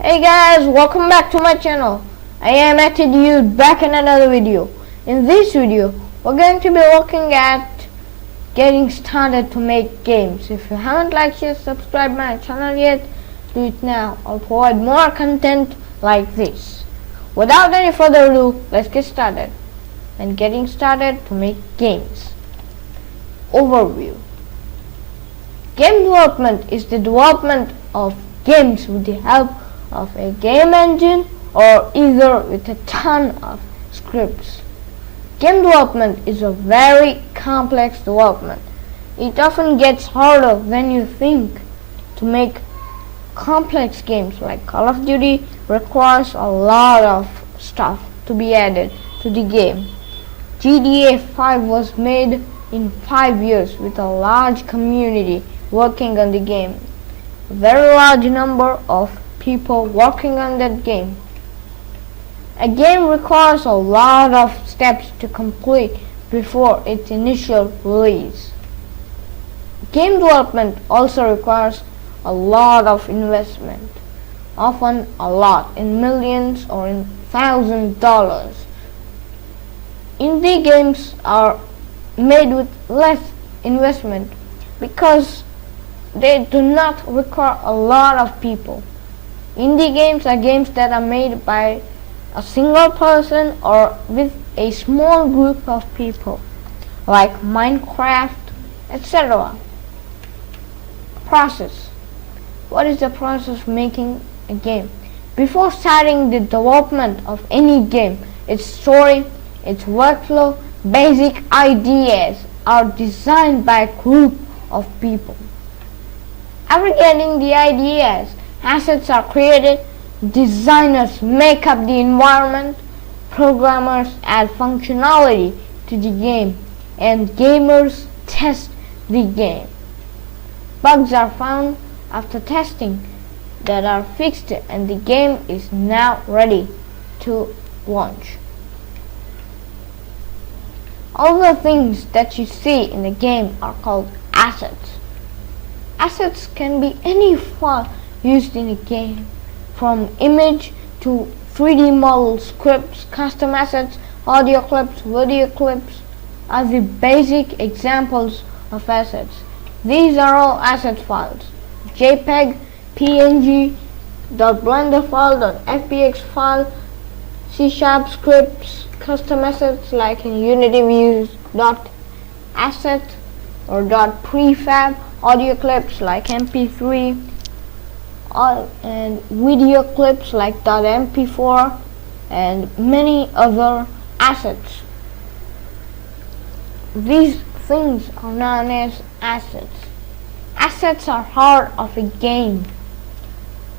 Hey guys, welcome back to my channel. I am AttiDude back in another video. In this video, we're going to be looking at getting started to make games. If you haven't liked yet, subscribe my channel yet, do it now. I'll provide more content like this. Without any further ado, let's get started. And getting started to make games. Overview. Game development is the development of games with the help of a game engine or either with a ton of scripts. Game development is a very complex development. It often gets harder than you think. To make complex games like Call of Duty requires a lot of stuff to be added to the game. GTA 5 was made in 5 years with a large community working on the game. A very large number of people working on that game. A game requires a lot of steps to complete before its initial release. Game development also requires a lot of investment, often a lot, in millions or in $1,000s. Indie games are made with less investment because they do not require a lot of people. Indie games are games that are made by a single person or with a small group of people, like Minecraft, etc. Process. What is the process of making a game? Before starting the development of any game, its story, its workflow, basic ideas are designed by a group of people. After getting the ideas, assets are created, designers make up the environment, programmers add functionality to the game, and gamers test the game. Bugs are found after testing that are fixed, and the game is now ready to launch. All the things that you see in the game are called assets. Assets can be any file used in a game, from image to 3D models, scripts, custom assets, audio clips, video clips are the basic examples of assets. These are all asset files: JPEG, PNG, .blender file, .fbx file, C# scripts, custom assets like in Unity we use .asset or .prefab, audio clips like MP3, and video clips like .mp4, and many other assets. These things are known as assets. Assets are part of a game.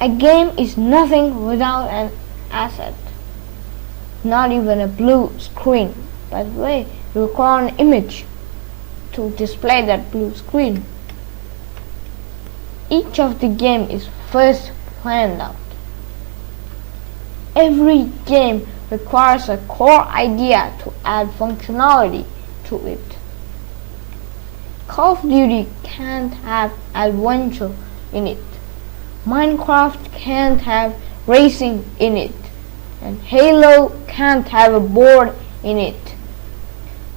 A game is nothing without an asset. Not even a blue screen. By the way, you require an image to display that blue screen. Each of the game is first planned out. Every game requires a core idea to add functionality to it. Call of Duty can't have adventure in it. Minecraft can't have racing in it. And Halo can't have a board in it.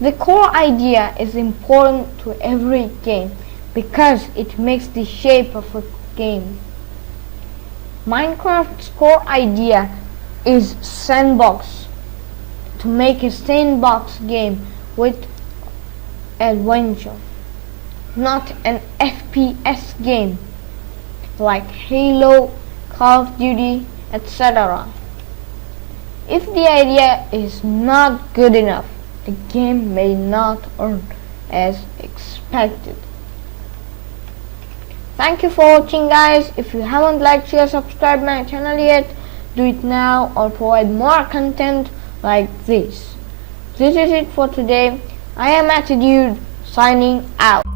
The core idea is important to every game because it makes the shape of a game. Minecraft's core idea is sandbox, to make a sandbox game with adventure, not an FPS game like Halo, Call of Duty, etc. If the idea is not good enough, the game may not earn as expected. Thank you for watching, guys. If you haven't liked, share, subscribe my channel yet, do it now. I'll provide more content like this. This is it for today. I am AttiDude signing out.